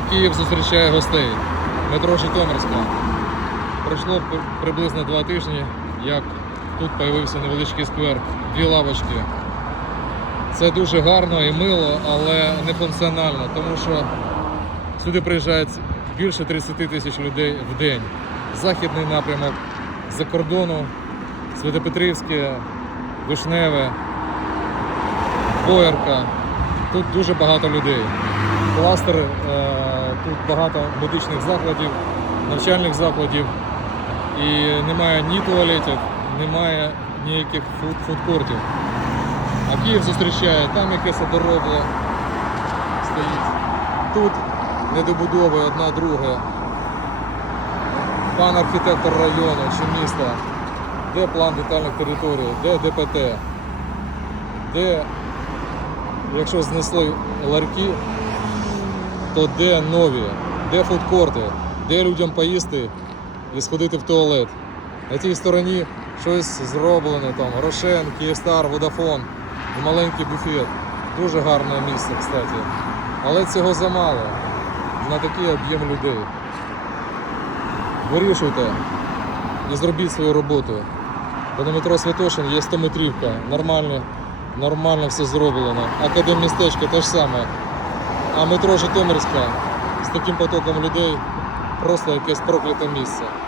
Київ зустрічає гостей. Метро Житомирська. Пройшло приблизно два тижні, як тут з'явився невеличкий сквер, дві лавочки. Це дуже гарно і мило, але не функціонально, тому що сюди приїжджають більше 30 тисяч людей в день. Західний напрямок з-за кордону, Святопетрівське, Вишневе, Боярка. Тут дуже багато людей. Кластер, е, тут багато медичних закладів, навчальних закладів. І немає ні туалетів, немає ніяких фуд- фудкортів. А Київ зустрічає, там якесь одоробло стоїть. Тут недобудови одна друга. Пан архітектор району чи міста. Де план детальних територій, де ДПТ, де, якщо знесли ларки, то де нові, де фудкорти, де людям поїсти і сходити в туалет. На тій стороні щось зроблено, там Рошен, Київстар, Водафон маленький буфет. Дуже гарне місце, кстати. Але цього замало на такий об'єм людей. Вирішуйте і зробіть свою роботу. Бо на метро Святошин є 100 метрівка, нормально, нормально все зроблено. Академмістечко те ж саме. А метро Житомирська з таким потоком людей просто якесь прокляте місце.